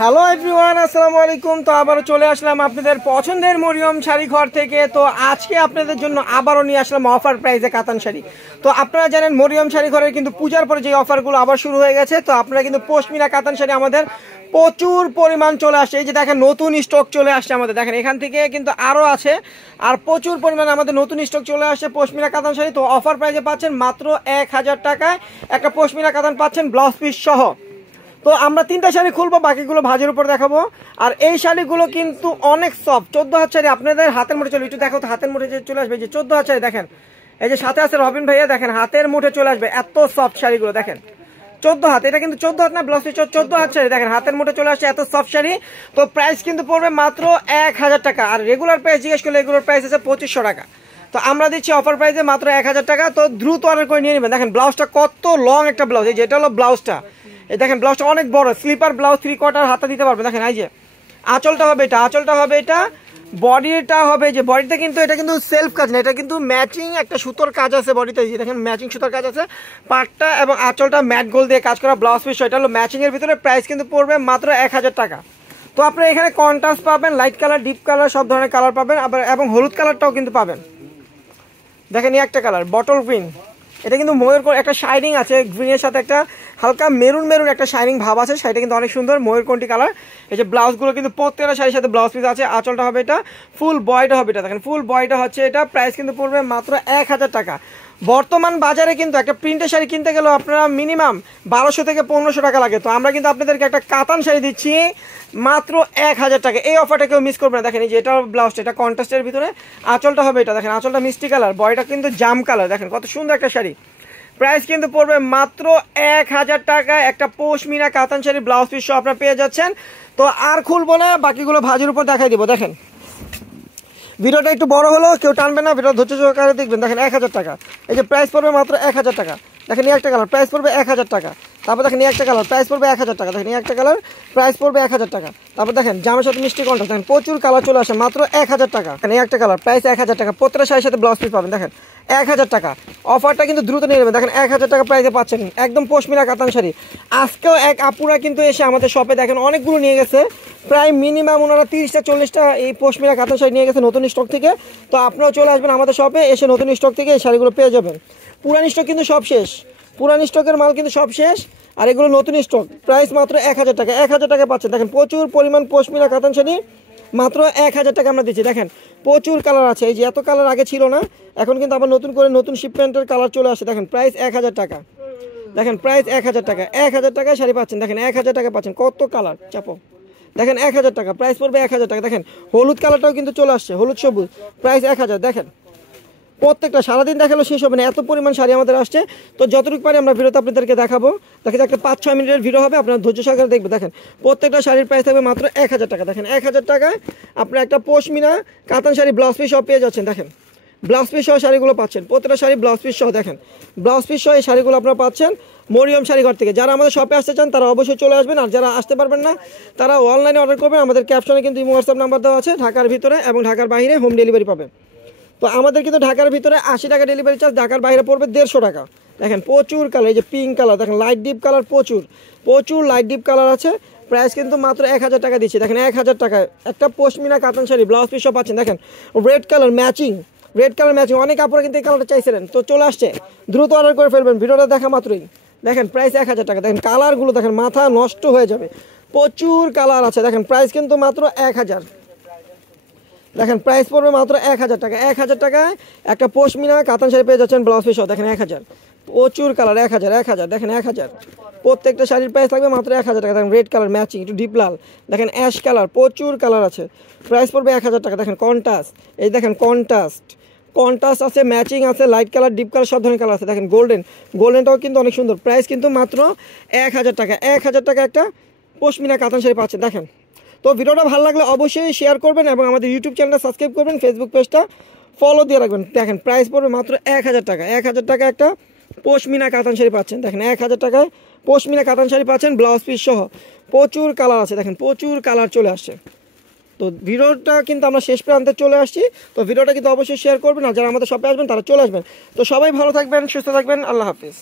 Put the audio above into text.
Hello everyone, আসসালামু আলাইকুম। তো আবারও চলে আসলাম আপনাদের পছন্দের মরিয়ম শাড়ি ঘর থেকে। তো আজকে আপনাদের জন্য আবারও নিয়ে আসলাম অফার প্রাইসে কাতান শাড়ি। তো আপনারা জানেন মরিয়ম শাড়ি ঘরের কিন্তু পূজার পরে যে অফারগুলো আবার শুরু হয়ে গেছে। তো আপনারা কিন্তু পশমিনা কাতান শাড়ি আমাদের প্রচুর পরিমাণ চলে আসছে। এই যে দেখেন নতুন স্টক চলে আসছে আমাদের, দেখেন এখান থেকে কিন্তু আরও আছে, আর প্রচুর পরিমাণে আমাদের নতুন স্টক চলে আসছে পশমিনা কাতান শাড়ি। তো অফার প্রাইসে পাচ্ছেন মাত্র 1000 টাকায় একটা পশমিনা কাতান পাচ্ছেন ব্লাউজ পিস সহ। তো আমরা 3টা শাড়ি খুলবো, বাকিগুলো ভাজের উপর দেখাবো। আর এই শাড়িগুলো কিন্তু অনেক সফট, 14 হাত শাড়ি আপনাদের হাতের মুঠে চলে, একটু দেখো তো হাতের মুঠে যে চলে আসবে, যে 14 হাত শাড়ি দেখেন, এই যে সাথে আছে রবিন ভাইয়া, দেখেন হাতের মুঠে চলে আসবে, এত সফট শাড়িগুলো দেখেন। 14 হাত, এটা কিন্তু 14 হাত না, ব্লাউজ পিস 14 হাত শাড়ি, দেখেন হাতের মুঠে চলে আসছে, এত সফট শাড়ি। তো প্রাইস কিন্তু পড়বে মাত্র 1000 টাকা। আর রেগুলার প্রাইস জিজ্ঞেস করলে এগুলোর প্রাইস আছে 2500 টাকা। তো আমরা দিচ্ছি অফার প্রাইসে মাত্র 1000 টাকা। তো দ্রুত অর্ডার করে নিয়ে নেবেন। দেখেন ব্লাউজটা কত লং একটা ব্লাউজ, এই যেটা হলো ব্লাউজটা, এই দেখেন ব্লাউজটা অনেক বড়, স্লিপার ব্লাউজ, 3/4 হাতা দিতে পারবে। দেখেন এই যে আঁচলটা হবে এটা, আঁচলটা হবে এটা, বডিটা হবে যে বডিতে কিন্তু এটা কিন্তু সেলফ কাজ না, এটা কিন্তু ম্যাচিং একটা সুতোর কাজ আছে বডিতে, দেখেন ম্যাচিং সুতোর কাজ আছে। পাটটা এবং আঁচলটা ম্যাট গোল দিয়ে কাজ করা ব্লাউজ পিস, এটা হলো ম্যাচিং এর ভিতরে। প্রাইস কিন্তু পড়বে মাত্র 1000 টাকা। তো আপনারা এখানে কন্ট্রাস্ট পাবেন, লাইট কালার, ডিপ কালার, সব ধরনের কালার পাবেন, আবার এবং হলুদ কালারটাও কিন্তু পাবেন। দেখেন এই একটা কালার বটল গ্রিন, এটা কিন্তু ময়ূর একটা শাইনিং আছে, গ্রিনের সাথে একটা হালকা মেরুন মেরুন একটা শাইনিং ভাব আছে, শাড়িটা কিন্তু অনেক সুন্দর ময়ূরকণ্ঠী কালার। এই যে ব্লাউজগুলো কিন্তু প্রত্যেকটা শাড়ির সাথে ব্লাউজ পিস আছে, আঁচলটা হবে এটা, ফুল বয়টা হবে এটা, দেখেন ফুল বয়টা হচ্ছে এটা। প্রাইস কিন্তু পড়বে মাত্র 1000 টাকা। বর্তমান বাজারে কিন্তু একটা প্রিন্টের শাড়ি কিনতে গেলেও আপনারা মিনিমাম 1200 থেকে 1500 টাকা লাগে। তো আমরা কিন্তু আপনাদেরকে একটা কাতান শাড়ি দিচ্ছি মাত্র 1000 টাকা। এই অফারটা কেউ মিস করবে না। দেখেন এই যে এটা ব্লাউজটা, এটা কন্ট্রাস্টের ভিতরে, আঁচলটা হবে এটা, দেখেন আঁচলটা মিষ্টি কালার, বয়টা কিন্তু জাম কালার, দেখেন কত সুন্দর একটা শাড়ি। প্রাইস কিন্তু পড়বে মাত্র 1000 টাকায় একটা পশমিনা কাতান শাড়ি ব্লাউজ পিস সহ আপনারা পেয়ে যাচ্ছেন। তো আর খুলবো না, বাকিগুলো ভাজির উপর দেখাই দিব। দেখেন ভিডিওটা একটু বড় হলো, কেউ টানবে না, ভিডিও ধৈর্য সহকারে দেখবেন। দেখেন 1000 টাকা, এই যে প্রাইস পড়বে মাত্র 1000 টাকা। দেখেন এই একটা কালার, প্রাইস পড়বে 1000 টাকা। তারপর দেখেন এই একটা কালার, প্রাইস পড়বে 1000 টাকা। দেখেন এই একটা কালার, প্রাইস পড়বে 1000 টাকা। তারপর দেখেন জামের সাথে মিষ্টি কন্ট্রাস্ট, দেখেন প্রচুর কালার চলে আসে মাত্র 1000 টাকা। এই একটা কালার, প্রাইস 1000 টাকা। প্রত্যেকটা শাড়ির সাথে ব্লাউজ পিস পাবেন। দেখেন 1000 টাকা অফারটা কিন্তু দ্রুত নিয়ে নেবেন। দেখেন 1000 টাকা প্রাইসে পাচ্ছেন একদম পশমিনা কাতান শাড়ি। আজকেও এক আপুরা কিন্তু এসে আমাদের শপে দেখেন অনেকগুলো নিয়ে গেছে, প্রায় মিনিমাম ওনারা 30টা 40টা এই পশমিনা কাতান শাড়ি নিয়ে গেছে নতুন স্টক থেকে। তো আপনারাও চলে আসবেন আমাদের শপে, এসে নতুন স্টক থেকে এই শাড়িগুলো পেয়ে যাবেন। পুরান স্টক কিন্তু সব শেষ, পুরান স্টকের মাল কিন্তু সব শেষ, আর এগুলো নতুন স্টক। প্রাইস মাত্র 1000 টাকা। 1000 টাকা পাচ্ছেন। দেখেন প্রচুর পরিমাণ পশমিনা কাতান শাড়ি মাত্র 1000 টাকা আমরা দিচ্ছি। দেখেন প্রচুর কালার আছে, এই যে এত কালার আগে ছিল না, এখন কিন্তু আবার নতুন করে নতুন শিপমেন্টের কালার চলে আসে। দেখেন প্রাইস 1000 টাকা। দেখেন প্রাইস 1000 টাকা। 1000 টাকায় শাড়ি পাচ্ছেন। দেখেন 1000 টাকা পাচ্ছেন, কত কালার চাপো। দেখেন 1000 টাকা, প্রাইস পড়বে 1000 টাকা। দেখেন হলুদ কালারটাও কিন্তু চলে আসছে, হলুদ সবুজ, প্রাইস 1000। দেখেন প্রত্যেকটা সারাদিন দেখালো শেষ হবে না, এত পরিমাণ শাড়ি আমাদের আসছে। তো যতটুকু পারি আমরা ভিডিওতে আপনাদেরকে দেখাবো। দেখেন একটা 5-6 মিনিটের ভিডিও হবে, আপনার ধৈর্য সহকারে দেখবে। দেখেন প্রত্যেকটা শাড়ির প্রাইস থাকবে মাত্র 1000 টাকা। দেখেন 1000 টাকায় আপনার একটা পশমিনা কাতান শাড়ি ব্লাউজ পিস সহ পেয়ে যাচ্ছেন। দেখেন ব্লাউজ পিস সহ শাড়িগুলো পাচ্ছেন, প্রত্যেকটা শাড়ি ব্লাউজ পিস সহ। দেখেন ব্লাউজ পিস সহ এই শাড়িগুলো আপনারা পাচ্ছেন মরিয়ম শাড়িঘর থেকে। যারা আমাদের শপে আসতে চান তারা অবশ্যই চলে আসবেন, আর যারা আসতে পারবেন না তারা অনলাইনে অর্ডার করবেন। আমাদের ক্যাপশনে কিন্তু ইমো হোয়াটসঅ্যাপ নাম্বার দেওয়া আছে, ঢাকার ভিতরে এবং ঢাকার বাইরে হোম ডেলিভারি পাবেন। তো আমাদের কিন্তু ঢাকার ভিতরে 80 টাকা ডেলিভারি চার্জ, ঢাকার বাইরে পড়বে 150 টাকা। দেখেন প্রচুর কালার, এই যে পিঙ্ক কালার, দেখেন লাইট ডিপ কালার, প্রচুর প্রচুর লাইট ডিপ কালার আছে। প্রাইস কিন্তু মাত্র 1000 টাকা দিচ্ছি। দেখেন 1000 টাকায় একটা পশমিনা কাতান শাড়ি ব্লাউজ পিস সব পাচ্ছেন। দেখেন red colour matching, red colour matching, অনেক আপনারা কিন্তু এই কালারটা চাইছিলেন, তো চলে আসছে, দ্রুত অর্ডার করে ফেলবেন ভিডিওটা দেখা মাত্রই। দেখেন প্রাইস 1000 টাকা। দেখেন কালারগুলো দেখেন মাথা নষ্ট হয়ে যাবে, প্রচুর কালার আছে। দেখেন প্রাইস কিন্তু মাত্র 1000। দেখেন প্রাইস পড়বে মাত্র 1000 টাকা। 1000 টাকায় একটা পশমিনা কাতান শাড়ি পেয়ে যাচ্ছেন ব্লাউজ পিস সহ। দেখেন 1000, প্রচুর কালার, 1000। দেখেন 1000, প্রত্যেকটা শাড়ির প্রাইস থাকবে মাত্র 1000 টাকা। দেখেন রেড কালার ম্যাচিং, একটু ডিপ লাল, দেখেন অ্যাশ কালার, প্রচুর কালার আছে, প্রাইস পড়বে 1000 টাকা। দেখেন কন্ট্রাস্ট, এই দেখেন কন্ট্রাস্ট আছে, ম্যাচিং আছে, লাইট কালার, ডিপ কালার, সব ধরনের কালার আছে। দেখেন গোল্ডেনটাও কিন্তু অনেক সুন্দর। প্রাইস কিন্তু মাত্র 1000 টাকা। 1000 টাকা একটা পশমিনা কাতান শাড়ি পাচ্ছে। দেখেন তো ভিডিওটা ভালো লাগলে অবশ্যই শেয়ার করবেন এবং আমাদের ইউটিউব চ্যানেলটা সাবস্ক্রাইব করবেন, ফেসবুক পেজটা ফলো দিয়ে রাখবেন। দেখেন প্রাইস পড়বে মাত্র 1000 টাকা। 1000 টাকা একটা পশমিনা কাতান শাড়ি পাচ্ছেন। দেখেন 1000 টাকায় পশমিনা কাতান শাড়ি পাচ্ছেন ব্লাউজ পিস সহ। প্রচুর কালার আছে, দেখেন প্রচুর কালার চলে আসছে। তো ভিডিওটা কিন্তু আমরা শেষ প্রান্তে চলে আসছি। তো ভিডিওটা কিন্তু অবশ্যই শেয়ার করবেন, আর যারা আমাদের শপে আসবেন তারা চলে আসবেন। তো সবাই ভালো থাকবেন, সুস্থ থাকবেন, আল্লাহ হাফিজ।